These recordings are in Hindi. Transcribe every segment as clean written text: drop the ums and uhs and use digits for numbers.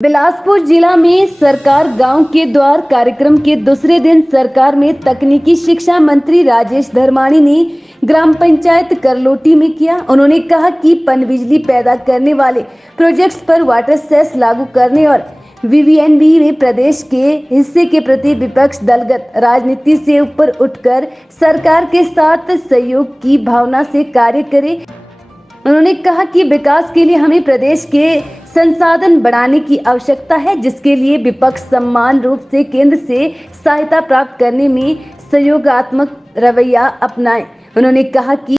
बिलासपुर जिला में सरकार गांव के द्वार कार्यक्रम के दूसरे दिन सरकार में तकनीकी शिक्षा मंत्री राजेश धर्माणी ने ग्राम पंचायत करलोटी में किया। उन्होंने कहा कि पनबिजली पैदा करने वाले प्रोजेक्ट्स पर वाटर सेस लागू करने और वीवीएनबी में प्रदेश के हिस्से के प्रति विपक्ष दलगत राजनीति से ऊपर उठकर सरकार के साथ सहयोग की भावना से कार्य करे। उन्होंने कहा कि विकास के लिए हमें प्रदेश के संसाधन बढ़ाने की आवश्यकता है, जिसके लिए विपक्ष समान रूप से केंद्र से सहायता प्राप्त करने में सहयोगात्मक रवैया अपनाए। उन्होंने कहा कि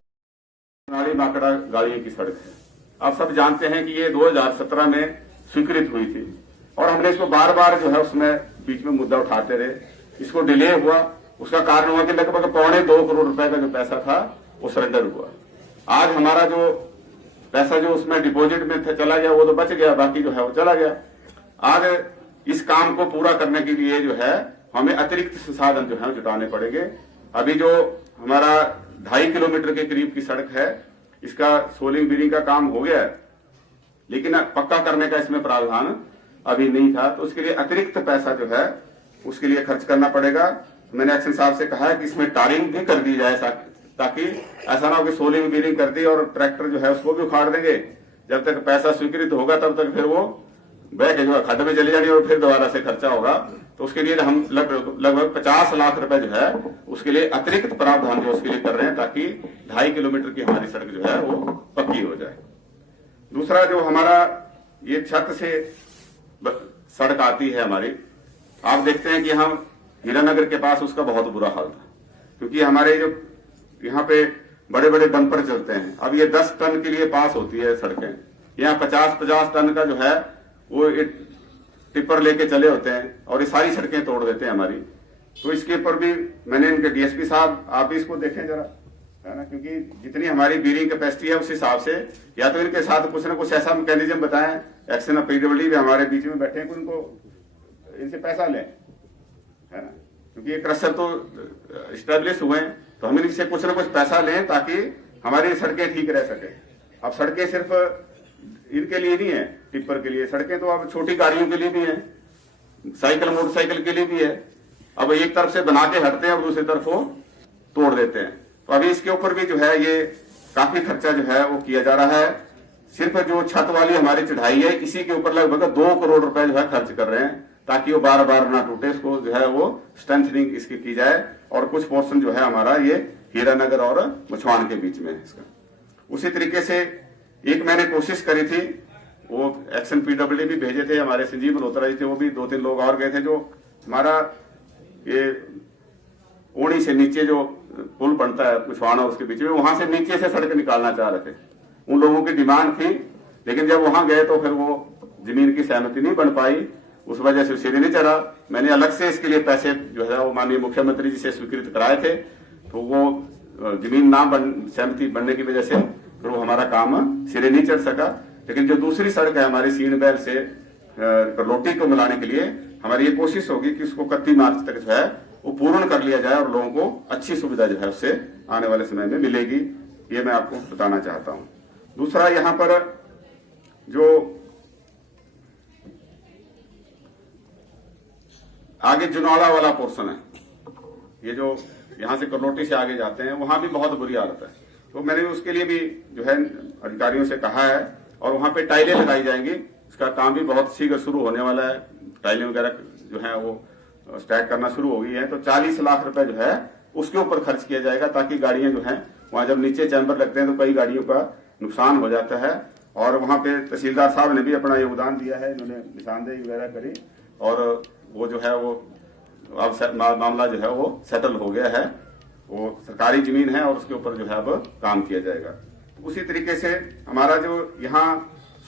माकड़ा गाड़ियों की सड़क है। आप सब जानते हैं कि ये 2017 में स्वीकृत हुई थी और हमने इसको बार बार जो है उसमें बीच में मुद्दा उठाते रहे। इसको डिले हुआ, उसका कारण हुआ कि लगभग 2.25 करोड़ रुपए का जो पैसा था वो सरेंडर हुआ। आज हमारा जो पैसा जो उसमें डिपॉजिट में चला गया वो तो बच गया, बाकी जो है वो चला गया। आज इस काम को पूरा करने के लिए जो है हमें अतिरिक्त संसाधन जो है जुटाने पड़ेंगे। अभी जो हमारा 2.5 किलोमीटर के करीब की सड़क है, इसका सोलिंग बीरिंग का काम हो गया है, लेकिन पक्का करने का इसमें प्रावधान अभी नहीं था, तो उसके लिए अतिरिक्त पैसा जो है उसके लिए खर्च करना पड़ेगा। मैंने एक्शन साहब से कहा है कि इसमें टारिंग भी कर दी जाए, ताकि ऐसा ना हो कि सोलिंग बीरिंग कर दी और ट्रैक्टर जो है उसको भी उखाड़ देंगे। जब तक पैसा स्वीकृत होगा तब तक फिर वो बह के जो है खड्ड में चली जानी और फिर दोबारा से खर्चा होगा। तो उसके लिए हम लगभग 50 लाख रुपए जो है उसके लिए अतिरिक्त प्रावधान जो उसके लिए कर रहे हैं, ताकि 2.5 किलोमीटर की हमारी सड़क जो है वो पक्की हो जाए। दूसरा जो हमारा ये छत से सड़क आती है हमारी, आप देखते हैं कि हम हीरानगर के पास उसका बहुत बुरा हाल था, क्योंकि हमारे जो यहाँ पे बड़े बड़े डंपर चलते हैं। अब ये 10 टन के लिए पास होती है सड़कें, यहाँ 50-50 टन का जो है वो टिप्पर लेके चले होते हैं और ये सारी सड़कें तोड़ देते हैं हमारी। तो इसके ऊपर भी मैंने इनके डीएसपी साहब, आप भी इसको देखें जरा, है ना, क्योंकि जितनी हमारी बीरिंग कैपेसिटी है उस हिसाब से या तो इनके साथ कुछ ना कुछ ऐसा मैकेनिज्म बताएं। एक्शन ऑफ पीडब्ल्यूडी भी हमारे बीच में बैठे हैं कि उनको इनसे पैसा लें, है ना, क्योंकि ये क्रशर तो स्टैब्लिश हुए हैं, तो हम इनसे कुछ ना कुछ पैसा लें ताकि हमारी सड़कें ठीक रह सके। अब सड़कें सिर्फ इनके लिए नहीं है, टिप्पर के लिए, सड़कें तो अब छोटी गाड़ियों के लिए भी है, साइकिल मोटरसाइकिल के लिए भी है। अब एक तरफ से बना के हटते हैं और दूसरी तरफ वो तोड़ देते हैं। तो अभी इसके ऊपर भी जो है ये काफी खर्चा जो है वो किया जा रहा है। सिर्फ जो छत वाली हमारी चढ़ाई है इसी के ऊपर लगभग 2 करोड़ रुपए जो है खर्च कर रहे हैं, ताकि वो बार बार ना टूटे, इसको जो है वो स्ट्रेंथनिंग इसकी की जाए। और कुछ पोर्शन जो है हमारा ये हीरानगर और मछवान के बीच में है इसका। उसी तरीके से एक मैंने कोशिश करी थी, वो एक्शन पीडब्ल्यूडी भी भेजे थे, हमारे संजीव मल्होत्रा जी थे, वो भी 2-3 लोग और गए थे, जो हमारा ये ओणी से नीचे जो पुल बनता है मछवान और उसके बीच में, वहां से नीचे से सड़क निकालना चाह रहे थे। उन लोगों की डिमांड थी, लेकिन जब वहां गए तो फिर वो जमीन की सहमति नहीं बन पाई, उस वजह से सिरे नहीं चढ़ा। मैंने अलग से इसके लिए पैसे जो है वो माननीय मुख्यमंत्री जी से स्वीकृत कराए थे, तो वो जमीन ना सहमति बनने की वजह से फिर वो हमारा काम सिरे नहीं चढ़ सका। लेकिन जो दूसरी सड़क है हमारी सीनबैल से करलोटी को मिलाने के लिए हमारी ये कोशिश होगी कि उसको 31 मार्च तक जो है वो पूर्ण कर लिया जाए और लोगों को अच्छी सुविधा जो है उससे आने वाले समय में मिलेगी, ये मैं आपको बताना चाहता हूं। दूसरा, यहाँ पर जो आगे जुनौला वाला पोर्शन है, ये जो यहाँ से करलोटी से आगे जाते हैं, वहां भी बहुत बुरी हालत है। तो मैंने उसके लिए भी जो है अधिकारियों से कहा है और वहां पे टाइलें लगाई जाएंगी। इसका काम भी बहुत शीघ्र शुरू होने वाला है, टाइलें वगैरह जो है वो स्टैक करना शुरू हो गई है। तो 40 लाख रुपए जो है उसके ऊपर खर्च किया जाएगा, ताकि गाड़ियां जो है वहां जब नीचे चैम्बर लगते हैं तो कई गाड़ियों का नुकसान हो जाता है। और वहां पे तहसीलदार साहब ने भी अपना योगदान दिया है, इन्होंने निशानदेही वगैरह करी और वो जो है वो अब मामला जो है वो सेटल हो गया है। वो सरकारी जमीन है और उसके ऊपर जो है अब काम किया जाएगा। उसी तरीके से हमारा जो यहाँ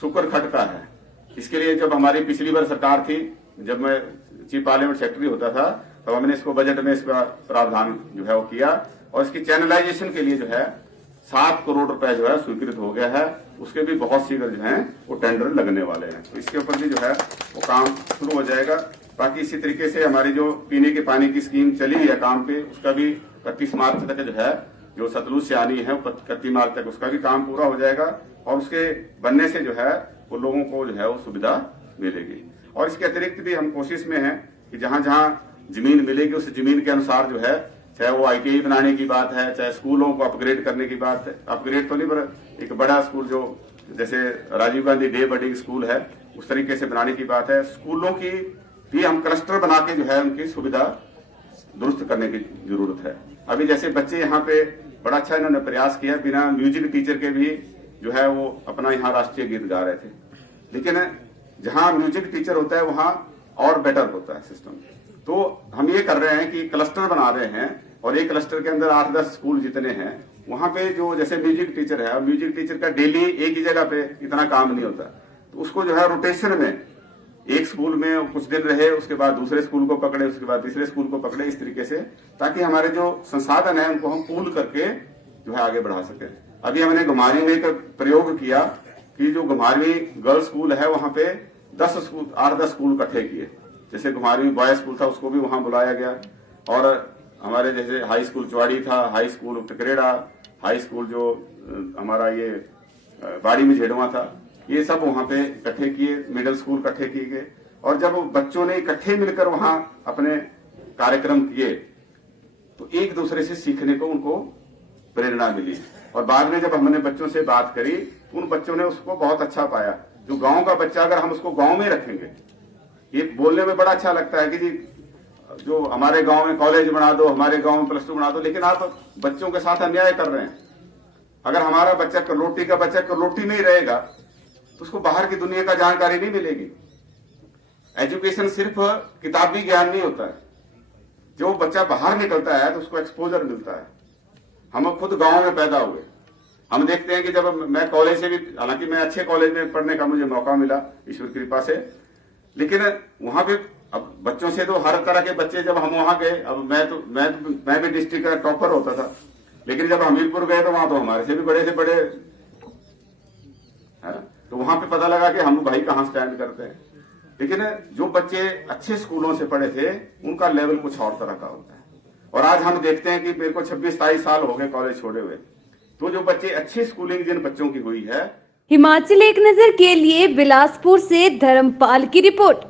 शुक्र खट का है, इसके लिए जब हमारी पिछली बार सरकार थी, जब मैं चीफ पार्लियामेंट सेक्रेटरी होता था, तब हमने इसको बजट में इसका प्रावधान जो है वो किया और इसकी चैनलाइजेशन के लिए जो है 7 करोड़ रुपए जो है स्वीकृत हो गया है। उसके भी बहुत शीघ्र जो है वो टेंडर लगने वाले हैं, तो इसके ऊपर भी जो है वो काम शुरू हो जाएगा। बाकी इसी तरीके से हमारी जो पीने के पानी की स्कीम चली है काम पे, उसका भी 31 मार्च तक जो है, जो सतलुज से आनी है 31 मार्च तक उसका भी काम पूरा हो जाएगा और उसके बनने से जो है वो लोगों को जो है वो सुविधा मिलेगी। और इसके अतिरिक्त भी हम कोशिश में हैं कि जहां जहां जमीन मिलेगी उस जमीन के अनुसार जो है, चाहे वो ITI बनाने की बात है, चाहे स्कूलों को अपग्रेड करने की बात है, अपग्रेड तो नहीं पर एक बड़ा स्कूल जो जैसे Rajiv Gandhi day boarding school है उस तरीके से बनाने की बात है। स्कूलों की भी हम क्लस्टर बना के जो है उनकी सुविधा दुरुस्त करने की जरूरत है। अभी जैसे बच्चे यहाँ पे बड़ा अच्छा इन्होंने प्रयास किया, बिना म्यूजिक टीचर के भी जो है वो अपना यहाँ राष्ट्रीय गीत गा रहे थे, लेकिन जहाँ म्यूजिक टीचर होता है वहाँ और बेटर होता है सिस्टम। तो हम ये कर रहे हैं कि क्लस्टर बना रहे हैं और एक क्लस्टर के अंदर 8-10 स्कूल जितने हैं वहां पे जो जैसे म्यूजिक टीचर है, म्यूजिक टीचर का डेली एक ही जगह पे इतना काम नहीं होता, तो उसको जो है रोटेशन में एक स्कूल में कुछ दिन रहे, उसके बाद दूसरे स्कूल को पकड़े, उसके बाद तीसरे स्कूल को पकड़े, इस तरीके से, ताकि हमारे जो संसाधन है उनको हम पूल करके जो है आगे बढ़ा सके। अभी हमने घुमारवीं में एक प्रयोग किया कि जो घुमारवीं गर्ल्स स्कूल है वहां पे 8-10 स्कूल इकट्ठे किए। जैसे घुमारवीं बॉयज स्कूल था उसको भी वहां बुलाया गया, और हमारे जैसे हाई स्कूल चुवाड़ी था, हाई स्कूल टिकरेड़ा, हाई स्कूल जो हमारा ये बाड़ी में झेड़वा था, ये सब वहां पे इकट्ठे किए, मिडिल स्कूल इकट्ठे किए गए। और जब बच्चों ने इकट्ठे मिलकर वहां अपने कार्यक्रम किए तो एक दूसरे से सीखने को उनको प्रेरणा मिली, और बाद में जब हमने बच्चों से बात करी उन बच्चों ने उसको बहुत अच्छा पाया। जो गांव का बच्चा अगर हम उसको गांव में रखेंगे, ये बोलने में बड़ा अच्छा लगता है कि जी जो हमारे गांव में कॉलेज बना दो, हमारे गांव में +2 बना दो, लेकिन आप बच्चों के साथ अन्याय कर रहे हैं। अगर हमारा बच्चा करलोटी का बच्चा करलोटी में ही रहेगा तो उसको बाहर की दुनिया का जानकारी नहीं मिलेगी। एजुकेशन सिर्फ किताबी ज्ञान नहीं होता है, जो बच्चा बाहर निकलता है तो उसको एक्सपोजर मिलता है। हम खुद गांव में पैदा हुए, हम देखते हैं कि जब मैं कॉलेज से भी, हालांकि मैं अच्छे कॉलेज में पढ़ने का मुझे मौका मिला ईश्वर की कृपा से, लेकिन वहां पे अब बच्चों से तो हर तरह के बच्चे, जब हम वहां गए, अब मैं भी डिस्ट्रिक्ट का टॉपर होता था, लेकिन जब हमीरपुर गए तो वहां तो हमारे से बड़े है, तो वहां पे पता लगा कि हम भाई कहाँ स्टैंड करते हैं। लेकिन जो बच्चे अच्छे स्कूलों से पढ़े थे उनका लेवल कुछ और तरह का होता है। और आज हम देखते हैं कि मेरे को 26-27 साल हो गए कॉलेज छोड़े हुए, तो जो बच्चे अच्छी स्कूलिंग जिन बच्चों की हुई है। हिमाचल एक नजर के लिए बिलासपुर से धर्मपाल की रिपोर्ट।